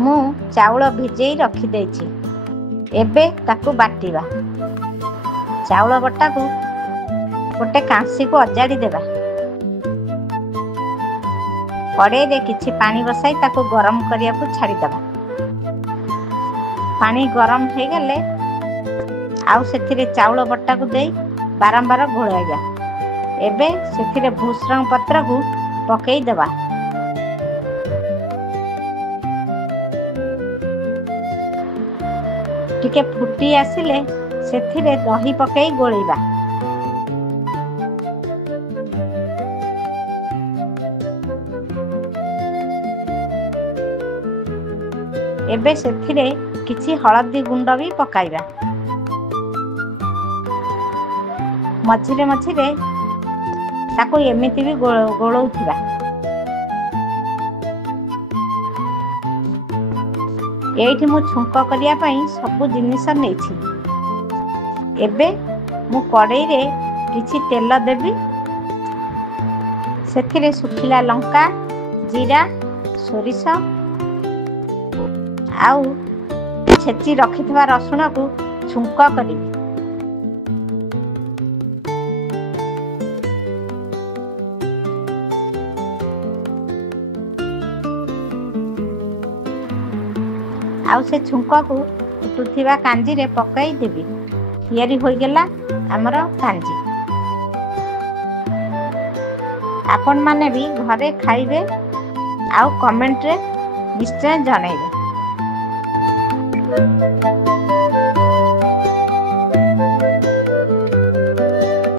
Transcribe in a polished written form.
ମୁଁ ଚାଉଳ ଭିଜେଇ ରଖିଦେଇଛି। ଏବେ ତାକୁ ବାଟିବା। ଚାଉଳ ବଟାକୁ ଗୋଟେ କାଂସିକୁ ଅଜାଡ଼ି ଦେବା। କଡ଼େଇରେ କିଛି ପାଣି ବସାଇ ତାକୁ ଗରମ କରିବାକୁ ଛାଡ଼ିଦେବା। ପାଣି ଗରମ ହୋଇଗଲେ ଆଉ ସେଥିରେ ଚାଉଳ ବଟାକୁ ଦେଇ ବାରମ୍ବାର ଘୋଳାଇବା। ଏବେ ସେଥିରେ ଭୃଷଙ୍ଗ ପତ୍ରକୁ ପକାଇଦେବା। ଟିକେ ଫୁଟି ଆସିଲେ ସେଥିରେ ଦହି ପକାଇ ଗୋଳେଇବା। ଏବେ ସେଥିରେ କିଛି ହଳଦୀ ଗୁଣ୍ଡ ବି ପକାଇବା। ମଝିରେ ମଝିରେ ତାକୁ ଏମିତି ବି ଗୋଳଉଥିବା। ଏଇଠି ମୁଁ ଛୁଙ୍କ କରିବା ପାଇଁ ସବୁ ଜିନିଷ ନେଇଛି। ଏବେ ମୁଁ କଡ଼େଇରେ କିଛି ତେଲ ଦେବି। ସେଥିରେ ଶୁଖିଲା ଲଙ୍କା, ଜିରା, ସୋରିଷ ଆଉ ଛେଚି ରଖିଥିବା ରସୁଣକୁ ଛୁଙ୍କ କରିବି। ଆଉ ସେ ଛୁଙ୍କକୁ ଫୁଟୁଥିବା କାଞ୍ଜିରେ ପକାଇ ଦେବି। ତିଆରି ହୋଇଗଲା ଆମର କାଞ୍ଜି। ଆପଣମାନେ ବି ଘରେ ଖାଇବେ ଆଉ କମେଣ୍ଟରେ ନିଶ୍ଚୟ ଜଣାଇବେ।